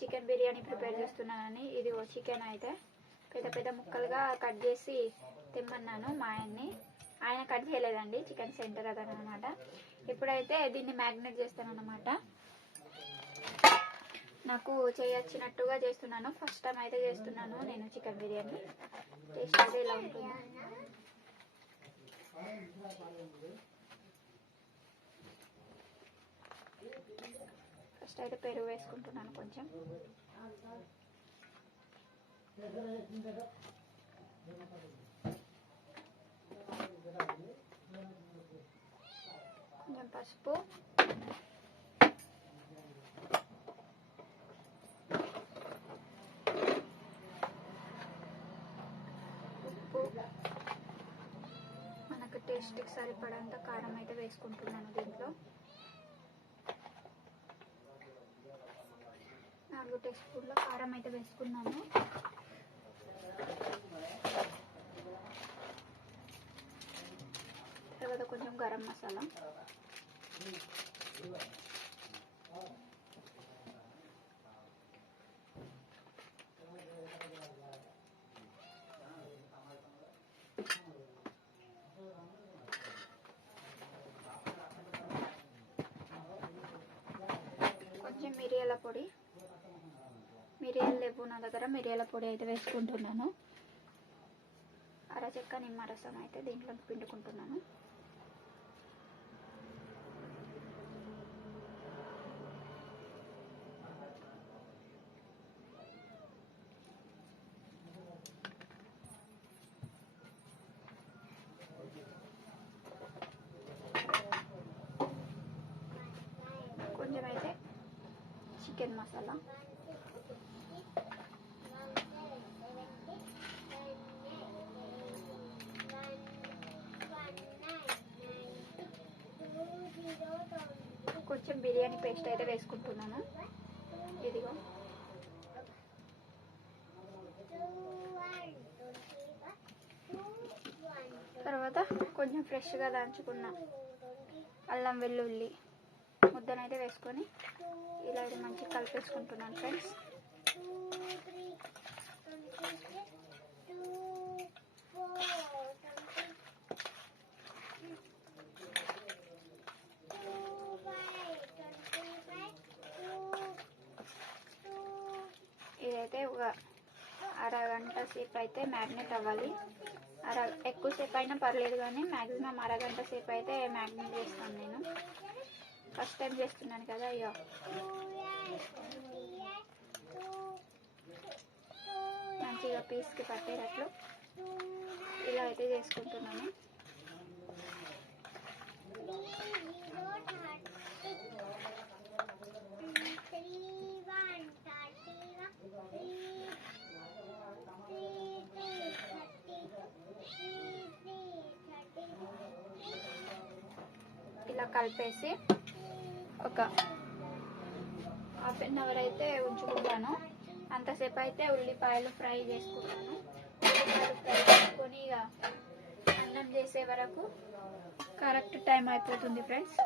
Chicken biryani prepare చేస్తున్నానని. ఇది chicken అయితే పెద్ద పెద్ద ముక్కలుగా కట్ చేసి తెమ్మన్నాను మా ఆయన్ని. ఆయన కట్ చేయలేదండి, చికెన్ సెంటర్ అతను అనమాట. ఇప్పుడైతే దీన్ని మ్యాగ్నేట్ చేస్తానన్నమాట. నాకు చేయొచ్చినట్టుగా చేస్తున్నాను. ఫస్ట్ టైం అయితే చేస్తున్నాను నేను చికెన్ బిర్యానీ. టేస్ట్ అయితే ఇలా ఉంటుంది. ఫస్ట్ అయితే పెరుగు వేసుకుంటున్నాను కొంచెం. కొంచెం పసుపు, ఉప్పు, మనకు టేస్ట్కి సరిపడంత కారం అయితే వేసుకుంటున్నాను. దీంట్లో 4 టీ స్పూన్ల కారం అయితే వేసుకున్నాను. తర్వాత కొంచెం గరం మసాలా, కొంచెం మిరియాల పొడి. మిరియాలు లేవు నా దగ్గర, మిరియాల పొడి అయితే వేసుకుంటున్నాను. అరచెక్క నిమ్మరసం అయితే దీంట్లో పిండుకుంటున్నాను. కొంచెం అయితే చికెన్ మసాలా, కొంచెం బిర్యానీ పేస్ట్ అయితే వేసుకుంటున్నాను. ఇదిగో తర్వాత కొంచెం ఫ్రెష్గా దంచుకున్న అల్లం వెల్లుల్లి ముద్దనైతే వేసుకొని ఇలా ఇది మంచిగా కలిపేసుకుంటున్నాను ఫ్రెండ్స్. ఇదైతే ఒక అరగంట సేపు అయితే మ్యాగ్నేట్ అవ్వాలి. ఎక్కువసేపు అయినా పర్లేదు, కానీ మ్యాక్సిమం అరగంట సేపు అయితే మ్యాగ్నేట్ చేస్తాను నేను. ఫస్ట్ టైం చేస్తున్నాను కదా, ఇక మంచిగా పీస్కి పట్టేటట్లు ఇలా అయితే చేసుకుంటున్నాను. ఇలా కలిపేసి ఒక హాఫ్ అన్ అవర్ అయితే ఉంచుకుంటాను. అంతసేపు అయితే ఉల్లిపాయలు ఫ్రై చేసుకుంటాను. ఉల్లిపాయలు ఫ్రై చేసుకొని ఇక అన్నం చేసే వరకు కరెక్ట్ టైం అయిపోతుంది ఫ్రెండ్స్.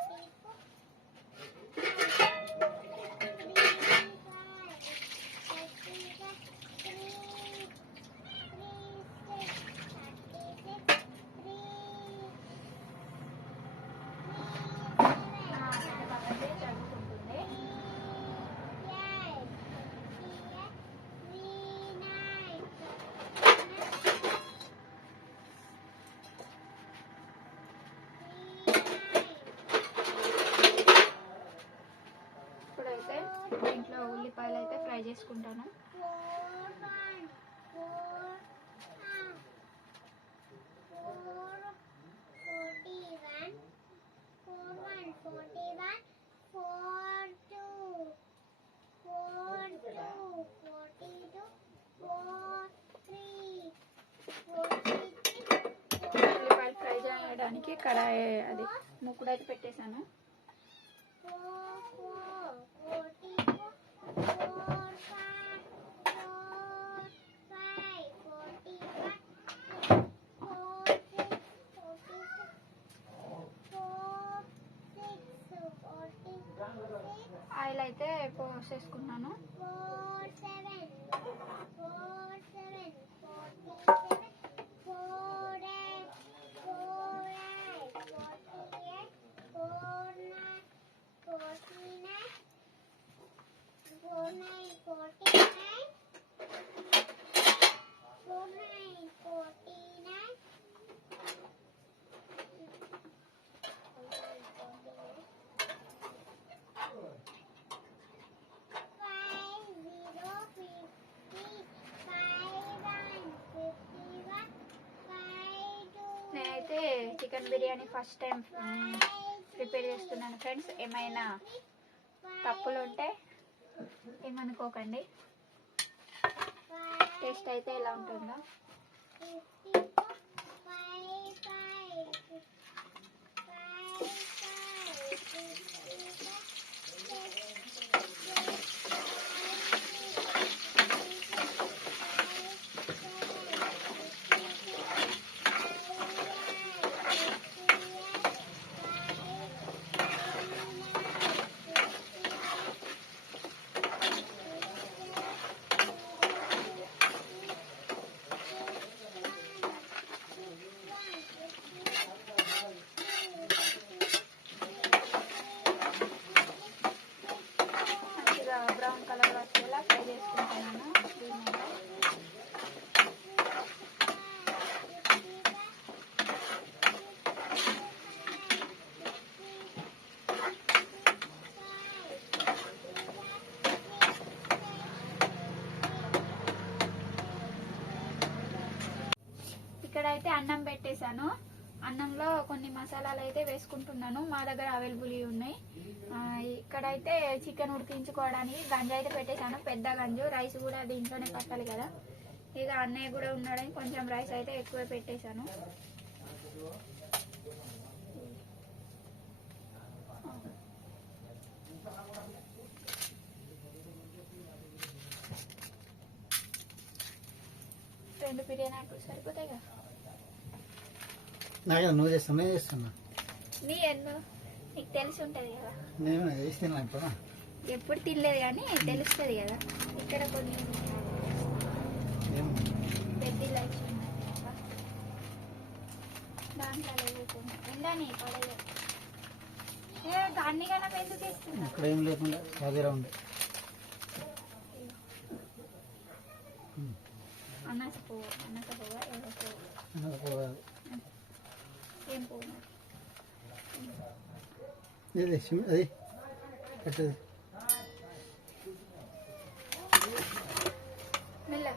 దీంట్లో ఉల్లిపాయలు అయితే ఫ్రై చేసుకుంటాను. ఉల్లిపాయలు ఫ్రై చేయడానికి కడాయి అది మూకుడైతే పెట్టేశాను. ఆయిల్ అయితే పోసేసుకున్నాను. నేనైతే chicken biryani first time prepare చేస్తున్నాను ఫ్రెండ్స్. ఏమైనా తప్పులు ఉంటే ఏమనుకోకండి. టేస్ట్ అయితే ఎలా ఉంటుందో బ్రౌన్ కలర్ వచ్చేలా ఫ్రై చేసుకుంటున్నాను. ఇక్కడైతే అన్నం పెట్టేశాను. అన్నంలో కొన్ని మసాలాలు అయితే వేసుకుంటున్నాను. మా దగ్గర అవైలబుల్ ఉన్నాయి. ఇక్కడైతే చికెన్ ఉడికించుకోవడానికి గంజు అయితే పెట్టేశాను, పెద్ద గంజు. రైస్ కూడా దీంట్లోనే పట్టాలి కదా. ఇక అన్నయ్య కూడా ఉన్నాడని కొంచెం రైస్ అయితే ఎక్కువ పెట్టేశాను. రెండు బిర్యానీ ఆకులు సరిపోతాయి కదా. నువ్వు చేస్తాను, నేను చేస్తున్నా. నీ ఎన్నో నీకు తెలిసి ఉంటుంది కదా. నేను చేస్తున్నా ఇప్పుడు. ఎప్పుడు తినలేదు కానీ తెలుస్తుంది కదా. ఇక్కడ కొన్ని పెద్ద లైట్స్ ఉన్నాయి దాంట్లో ఉండని పడలేదు. అన్ని కన్నా ఎందుకు వేస్తున్నా? ఇక్కడ ఏం లేకుండా సాగేరా ఉండే అన్నస పువ్వు, అన్నస పువ్వు, ఏదో పువ్వు, ఏం పువ్వు అది పెట్టదు. మెల్ల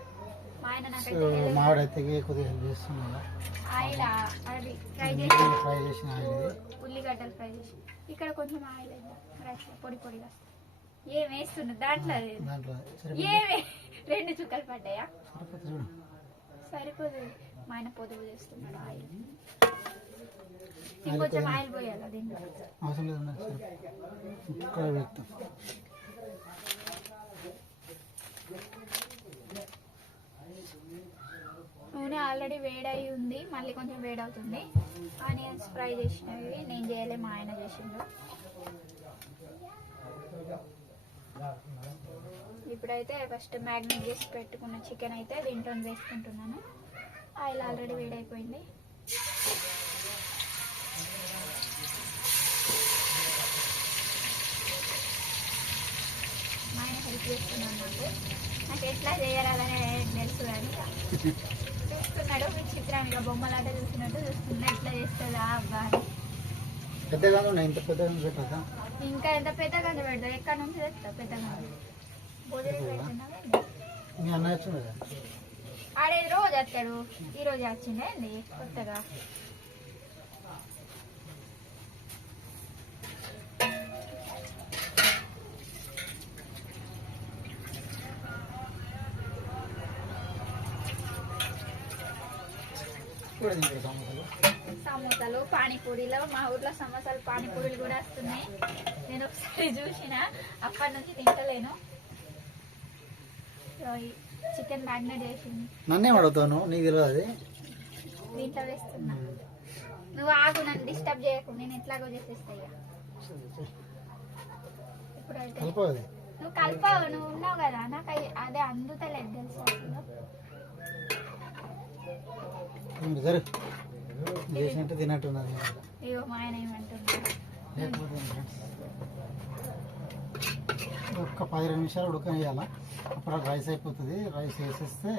మా ఆయన నాకైతే మావిడైతే కొద్దిగా హెల్ప్ చేస్తున్నా. ఆయిల్ అది ఫ్రై చేసిన ఆయిల్, ఉల్లిగడ్డలు ఫ్రై చేసి ఇక్కడ కొంచెం ఆయిల్ పొడి పొడిగా ఏం వేస్తున్నా దాంట్లో. ఏమే రెండు చుక్కలు పడ్డాయా? సరిపోదు. మా ఆయన పొదుపు చేస్తున్నాడు ఆయిల్. ఇంకొంచెం ఆయిల్ పోయాలి దీంట్లో. అవసరం లేదు, ఇక్కడ పెడతాం. నూనె ఆల్రెడీ వేడయి ఉంది, మళ్ళీ కొంచెం వేడవుతుంది. ఆనియన్స్ ఫ్రై చేసినవి నేను చేయలే, మా ఆయన చేసిండు. ఇప్పుడైతే ఫస్ట్ మ్యాగ్నేట్ చేసి పెట్టుకున్న చికెన్ అయితే దీంట్లో వేసుకుంటున్నాను. ఆయిల్ ఆల్రెడీ వేడైపోయింది. మా ఆయన హెల్ప్ చేస్తున్నాను. నాకు ఎట్లా చేయాలనే తెలుసు కానీ చూస్తున్నాడు. విచిత్రంగా బొమ్మలాట చూస్తున్నట్టు చూస్తున్నా. ఎట్లా చేస్తుందా అబ్బా అని. పెద్దగా ఇంత పెద్దగా పెట్టదా? ఇంకా ఎంత పెద్దగా పెడతావు? ఎక్కడ నుంచి తెస్తా పెద్దగా? మీ అన్న వచ్చింది కదా ఆడే రోజు వస్తాడు. ఈ రోజు వచ్చిండే అండి కొత్తగా. సమోసాలు, పానీపూరీలో మా ఊర్లో సమోసాలు పానీపూరీలు కూడా వస్తున్నాయి. నేను ఒకసారి చూసిన, అప్పటి నుంచి తింటలేను. చికెన్ మ్యాగ్నేట్ చేసింది. నన్నే అడుగుతాను, నీకు తెలియదు. దీంట్లో వేస్తున్నా. నువ్వు ఆగు, నన్ను డిస్టర్బ్ చేయకు. నేను ఎట్లాగో చేసేస్తా. ఇప్పుడైతే నువ్వు కలపావు, నువ్వు ఉన్నావు కదా. నాకు అదే అందుతలేదు తెలుసు. చేసినట్టు తినట్టున్నది. ఇగో మా ఆయన ఏమంటున్నా. ఒక్క 10 నిమిషాలు ఉడకనియాల. అప్పుడు రైస్ అయిపోతుంది. రైస్ వేసేస్తే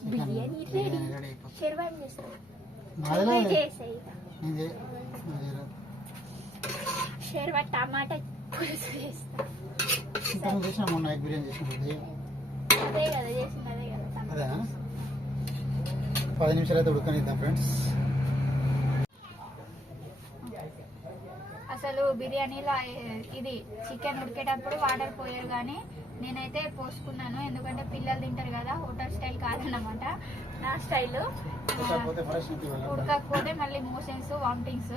చికెన్ బిర్యానీ బిర్యానీ రెడీ అయిపోతుంది. షెర్వాని చేస్తా. నాది నువ్వే లేదు. చేసేయ్. నేను నాది రాదు. షెర్వా టమాటా పులుసు చేస్తా. ఇంతకుముందు చేసిన మొన్న ఎగ్ బిర్యానీ చేసినప్పుడు అదే కదా చేసింది, అదే కదా టమాటా. అదే 10 నిమిషాలు అయితే ఉడకనిద్దాం ఫ్రెండ్స్. అసలు బిర్యానీలో ఇది చికెన్ ఉడికేటప్పుడు వాటర్ పోయారు, కానీ నేనైతే పోసుకున్నాను. ఎందుకంటే పిల్లలు తింటారు కదా, హోటల్ స్టైల్ కాదన్నమాట, నా స్టైల్. ఉడకకపోతే మళ్ళీ మోషన్స్, వామిటింగ్స్.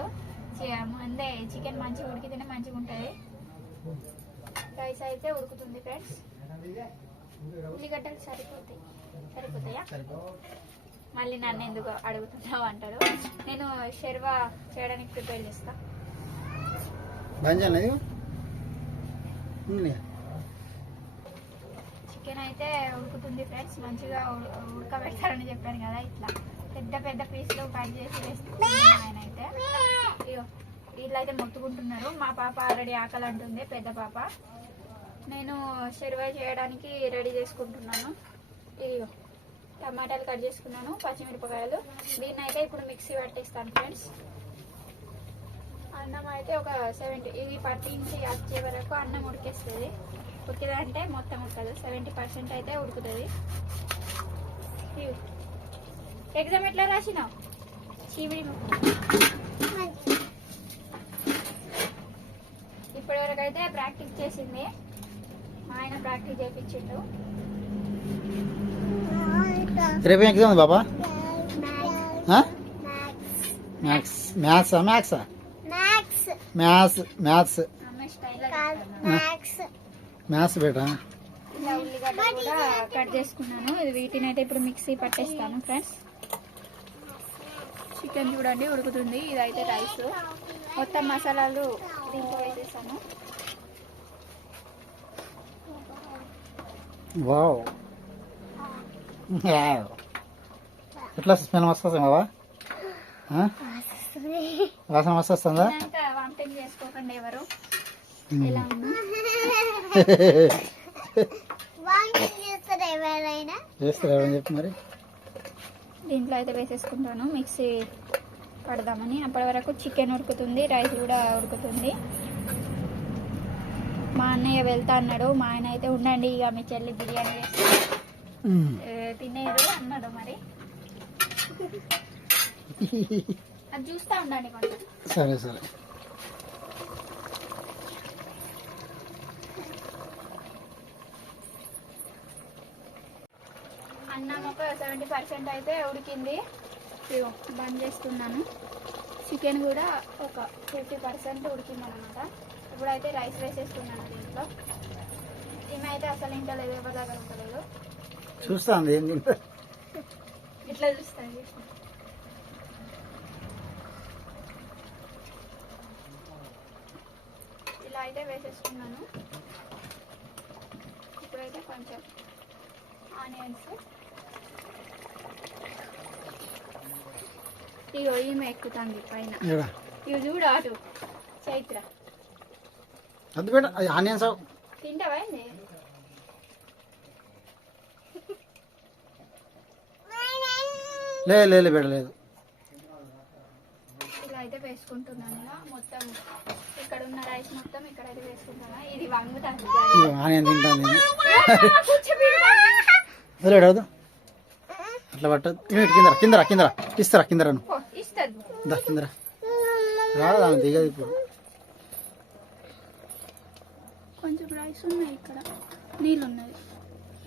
ముందే చికెన్ మంచిగా ఉడికితేనే మంచిగా ఉంటుంది. రైస్ అయితే ఉడుకుతుంది ఫ్రెండ్స్. ఉల్లిగడ్డలు సరిపోతాయా? మళ్ళీ నన్ను ఎందుకు అడుగుతున్నావు అంటారు. నేను షెర్వా చేయడానికి ప్రిపేర్ చేస్తా. చికెన్ అయితే ఉడుకుతుంది ఫ్రెండ్స్. మంచిగా ఉడకబెడతారని చెప్పాను కదా, ఇట్లా పెద్ద పెద్ద పీసులు కట్ చేసి వేస్తున్నాను. ఆయన అయితే వీళ్ళైతే మొత్తుకుంటున్నారు. మా పాప ఆల్రెడీ ఆకలి అంటుంది, పెద్ద పాప. నేను షెర్వా చేయడానికి రెడీ చేసుకుంటున్నాను. ఇదిగో టమాటాలు కట్ చేసుకున్నాను, పచ్చిమిరపకాయలు. దీన్ని అయితే ఇప్పుడు మిక్సీ పట్టేస్తాను ఫ్రెండ్స్. అన్నం అయితే ఒక 70 ఇది పట్టించి వచ్చే వరకు అన్నం ఉడికేస్తుంది. ఉడికిదంటే మొత్తం ఉడకదు, 70% అయితే ఉడుకుతుంది. ఎగ్జామ్ ఎట్లా రాసినావు? చీవిడి ఇప్పటి వరకు అయితే ప్రాక్టీస్ చేసింది, మా ఆయన ప్రాక్టీస్ చేయించిండు. రేపు ఎగ్జామ్ బాబా? మ్యాథ్స్. బేటా. ఇలా ఉల్లిగడ్డ కూడా కట్ చేసుకున్నాను. వీటిని అయితే ఇప్పుడు మిక్సీ పట్టేస్తాను ఫ్రెండ్స్. చికెన్ చూడండి ఉడుకుతుంది. ఇదైతే రైస్. మొత్తం మసాలాలు దీంట్లో వేసేసాను. వావ్, ఎట్లా స్మెల్ మస్తు వస్తుంది బాబా? వాసన మస్తు వస్తుందా? వామిటింగ్ చేసుకోకండి ఎవరు. ఎలా ఉన్నా చేస్తారు ఎవరని చెప్పి మరి. దీంట్లో అయితే వేసేసుకుంటాను మిక్సీ పడదామని. అప్పటి వరకు చికెన్ ఉడుకుతుంది, రైస్ కూడా ఉడుకుతుంది. మా అన్నయ్య వెళ్తా అన్నాడు. మా ఆయన అయితే ఉండండి, ఇక మీ చెల్లి బిర్యానీ వేసి తినేరు అన్నాడు. మరి అది చూస్తా ఉండండి కొంచెం. సరే సరే. అన్నం ఒక 70% అయితే ఉడికింది. బంద్ చేస్తున్నాను. చికెన్ కూడా ఒక 50% ఉడికింది అనమాట. ఇప్పుడైతే రైస్ వేసేస్తున్నాను దీంట్లో. ఈమె అయితే అసలు ఇంట్లో లేదు, ఎవరి దగ్గర ఉండలేదు. చూస్తాను ఏం ఇట్లా చూస్తాను. ఇలా అయితే వేసేసుకున్నాను. ఇప్పుడైతే కొంచెం ఆనియన్స్. ఇగో ఈమె ఎక్కుతుంది పైన. ఇవి చూడు అటు చైత్ర. అది బేట ఆనియన్స్ తింటావా? లేదు బేట లేదు. ఇలా అయితే వేసుకుంటున్నాను. మొత్తం ఇక్కడ ఉన్న రైస్ మొత్తం ఇక్కడైతే వేసుకుంటాను. ఇది వంగుతాను. ఆనియన్ తింటాను నేను. అట్లా పట్టదు. కింద ఇస్తారా? కిందరా ఇస్తుంది కిందరా రాదా? దిగదు ఇప్పుడు. కొంచెం రైస్ ఉన్నాయి, ఇక్కడ నీళ్ళు ఉన్నాయి.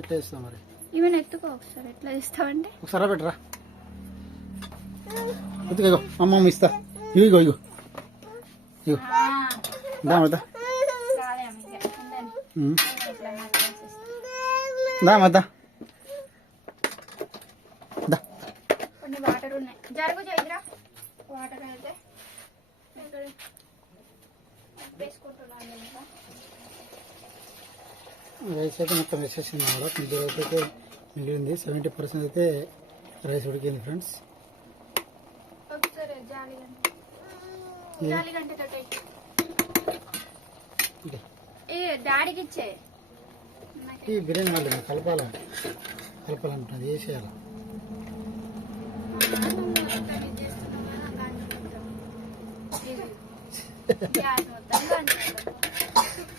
ఎట్లా ఇస్తాం మరి? ఈవెన్ ఎత్తుకో ఒకసారి. ఎట్లా ఇస్తావంటే ఒకసారి పెట్టరా. ఇగో అమ్మమ్మ ఇస్తా. ఇగో దామద్దా కొన్ని వాటర్ ఉన్నాయి. జరుగు చైద్రా. వాటర్ అయితే వేసుకుంటున్నాను. రైస్ అయితే మొత్తం వేసేసింది కూడా. కొంచెం రైస్ అయితే మిగిలింది. 70% అయితే రైస్ ఉడికింది ఫ్రెండ్స్. ఒకసారి జాలి గంట ఈ డాడీకి ఇచ్చే ఈ బిర్యానీ వాళ్ళు కలపాలంటుంది వేసేయాలి.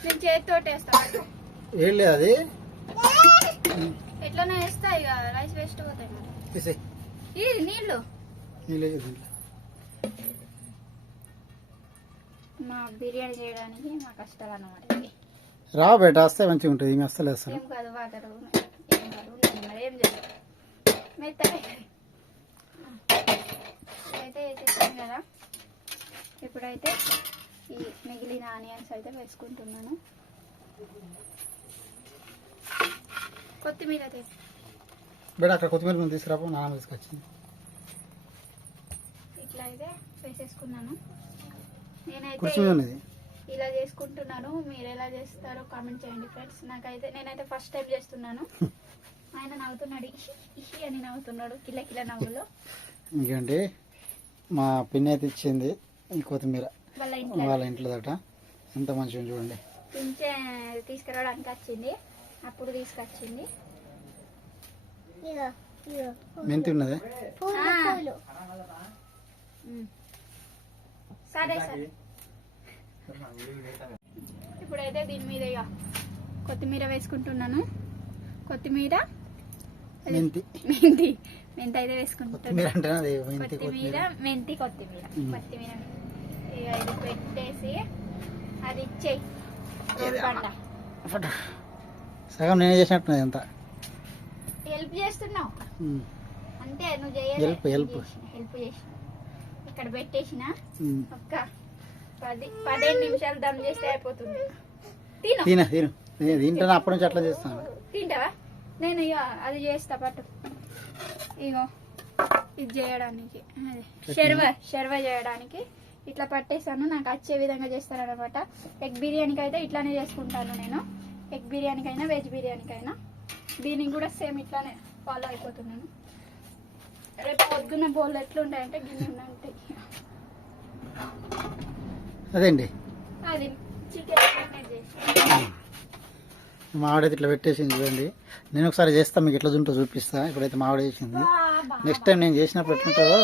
నేను చేతితో వేస్తాను. ఏం లేదు అది ఎట్లనే వేస్తా ఇక రైస్ వేస్ట్ పోతాయి. తీసేయి. ఇది నీళ్ళు మా బిర్యానీ చేయడానికి మా కష్టాలు అన్నమాట. రా బయట వస్తే మంచిగా ఉంటుంది. ఏమి వస్తలే అసలు. ఏం కాదు వాటర్ ఏం కాదు మరి ఏం చేయాలి మెత్తగా అయితే వేసేసాను కదా. ఇప్పుడైతే ఈ మిగిలిన ఆనియన్స్ అయితే వేసుకుంటున్నాను. కొత్తిమీర బయట అక్కడ కొత్తిమీర మనం తీసుకురాపో నాన్న తీసుకొచ్చింది. ఇట్లా అయితే వేసేసుకున్నాను. నేనైతే కొత్తిమీర ఉన్నది ఇలా చేసుకుంటున్నాను. మీరు ఎలా చేస్తారో కామెంట్ చేయండి ఫ్రెండ్స్. నేనైతే ఫస్ట్ టైం చేస్తున్నాను. ఆయన నవ్వుతున్నాడు, ఇషి అని నవ్వుతున్నాడు, కిల కిల నవ్వులో. ఇంకేంటి మా పిన్ని అయితే ఇచ్చింది ఈ కొత్తిమీర వాళ్ళ ఇంట్లో దట. ఎంత మంచిగా చూడండి. పింఛే తీసుకురావడానికి వచ్చింది, అప్పుడు తీసుకొచ్చింది. మెంతి ఉన్నది. సరే సరే. ఇప్పుడైతే దీని మీద ఇక కొత్తిమీర వేసుకుంటున్నాను. కొత్తిమీర మెంతి మెంతి మెంతి అయితే వేసుకుంటున్నాను. కొత్తిమీర అంటే కొత్తిమీర మెంతి కొత్తిమీర కొత్తిమీర ఇక ఇది పెట్టేసి అది ఇచ్చేయి. సగం నేనే చేసినట్టున్నది అంతా. హెల్ప్ చేస్తున్నావు అంటే నువ్వు చేయాలి. హెల్ప్ చేసి ఇక్కడ పెట్టేసిన ఒక్క 10-15 నిమిషాలు దమ్ చేస్తే అయిపోతుంది. తిను తింటాను. అప్పటి నుంచి అట్లా చేస్తాను. తింటావా? నేను ఇక అది చేస్తా పట్టు. ఇగో ఇది చేయడానికి షర్వ చేయడానికి ఇట్లా పట్టేస్తాను. నాకు వచ్చే విధంగా చేస్తాను అనమాట. ఎగ్ బిర్యానీకి అయితే ఇట్లానే చేసుకుంటాను నేను. ఎగ్ బిర్యానీకైనా వెజ్ బిర్యానీకైనా దీనికి కూడా సేమ్ ఇట్లానే ఫాలో అయిపోతున్నాను. రేపు పొద్దున్న బోళ్ళు ఎట్లుంటాయంటే గిన్నె ఉంటాయి. అదేండి అది చికెన్ చేసి మావిడైతే ఇట్లా పెట్టేసింది చూడండి. నేను ఒకసారి చేస్తా, మీకు ఎట్లా ఉంటుందో చూపిస్తా. ఇప్పుడైతే మావిడ చేసింది. నెక్స్ట్ టైం నేను చేసినప్పుడు ఎట్లుంటుందో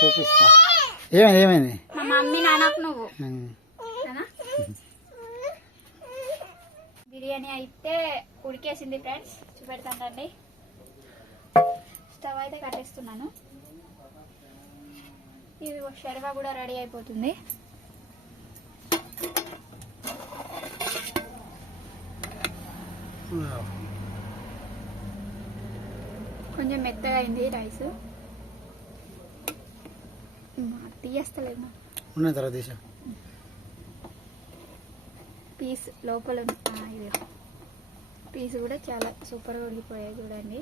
చూపిస్తా. ఏమైంది మా మమ్మీ నాన్నకు నువ్వు బిర్యానీ అయితే ఉడికేసింది ఫ్రెండ్స్. చూపెడతానండి. స్టవ్ అయితే కట్టేస్తున్నాను. ఇది షర్వా కూడా రెడీ అయిపోతుంది. కొంచెం మెత్తగా అయింది రైస్. తీయేస్తలేము ఉన్న తర్వాత పీస్ లోపల ఇది పీస్ కూడా చాలా సూపర్గా ఉడికిపోయాయి చూడండి.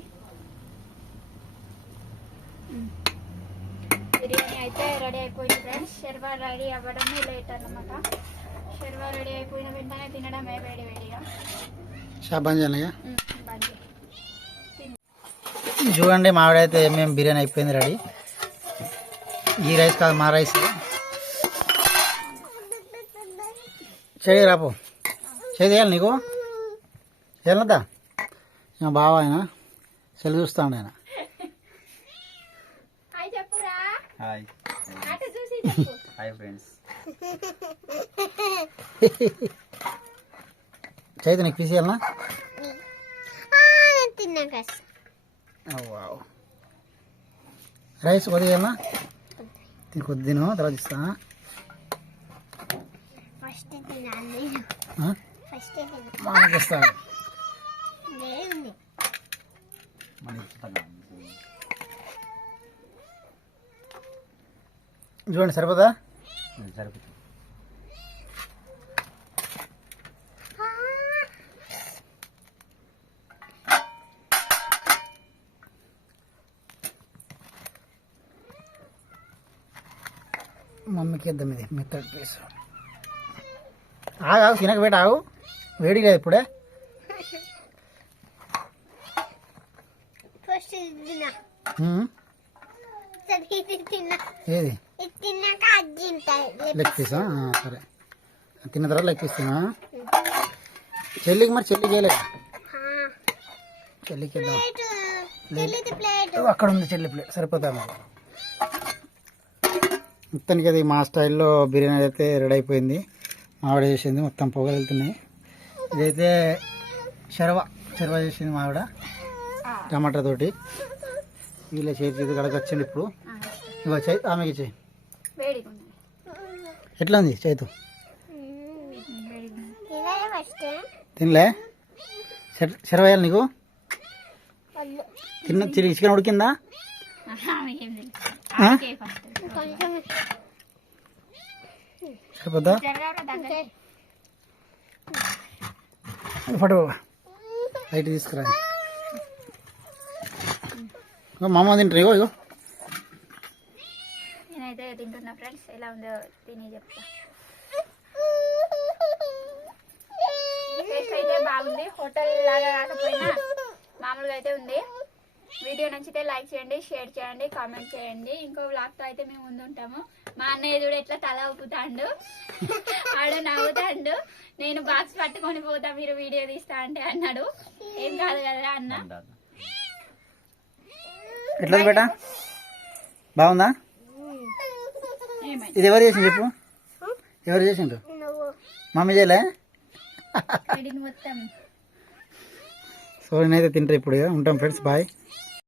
బిర్యానీ అయితే రెడీ అయిపోయింది ఫ్రెండ్స్. షర్వా రెడీ అవ్వడమే లేట్ అన్నమాట. షర్వా రెడీ అయిపోయిన వెంటనే తినడమే వేడివేడిగా. చూడండి మావిడైతే మేము బిర్యానీ అయిపోయింది రెడీ. ఈ రైస్ కాదు మా రైస్. చేయి రాపో, చేయాలి నీకు చేయాలద్దా. మా బావ ఆయన సెల్ చూస్తాడు. ఆయన చైతే నీకు తీసేయాలనా? రైస్ కొద్దిగా కొద్ది తిను, తర్వాత ఇస్తా. మాకు ఇస్తా. చూడండి సరిపోదా? సరిపోతుంది. మమ్మీకి ఇద్దాం ఇది మెత్తడి పీస్. ఆగు తినక పెట్ట, ఆగు వేడిగా ఇప్పుడే. ఏది లెగ్ పీసా? సరే తిన్న తర్వాత లెగ్ పీస్తున్నా. చెల్లికి మరి చెల్లి చేయలేదా చెల్లికి ఇద్దాం అక్కడ ఉంది చెల్లి ప్లేట్ సరిపోతా మరి మొత్తానికి అది మా స్టైల్లో బిర్యానీ అయితే రెడీ అయిపోయింది మావిడ చేసింది మొత్తం పొగలు వెళ్తున్నాయి ఇదైతే శర్వ చేసింది మావిడ టమాటా తోటి వీళ్ళ చేతి కడకి వచ్చింది ఇప్పుడు ఇగో చై ఆమెకి చేయి ఎట్లా ఉంది చైతు తినలే శర్వయ్యాలి నీకు చికెన్ ఉడికిందా సరిపోద్దా ఫోటో లైట్ తీసుకురా మా అమ్మ తింటారు ఇగో ఇగో నేనైతే తింటున్నా ఫ్రెండ్స్ ఎలా ఉందో తిని చెప్తా టేస్ట్ అయితే బాగుంది హోటల్ లాగా కాకపోయినా మామూలుగా అయితే ఉంది వీడియో నచ్చితే లైక్ చేయండి షేర్ చేయండి కామెంట్ చేయండి ఇంకో వ్లాగ్తో అయితే మేము ముందు ఉంటాము మా అన్నయ్య చూడు ఎట్లా తల ఊపుతాండు ఆడ నవ్వుతాండు నేను బాక్స్ పట్టుకొని పోతా మీరు వీడియో తీస్తా అంటే అన్నాడు ఏం కాదు కదా అన్న ఎట్లా బేట బాగుందా ఇది ఎవరు చేసిండు చెప్పు ఎవరు చేసిండ్రు మమ్మీ చేయలే మొత్తం సో నేనైతే తింటా ఇప్పుడు ఉంటాం ఫ్రెండ్స్ బాయ్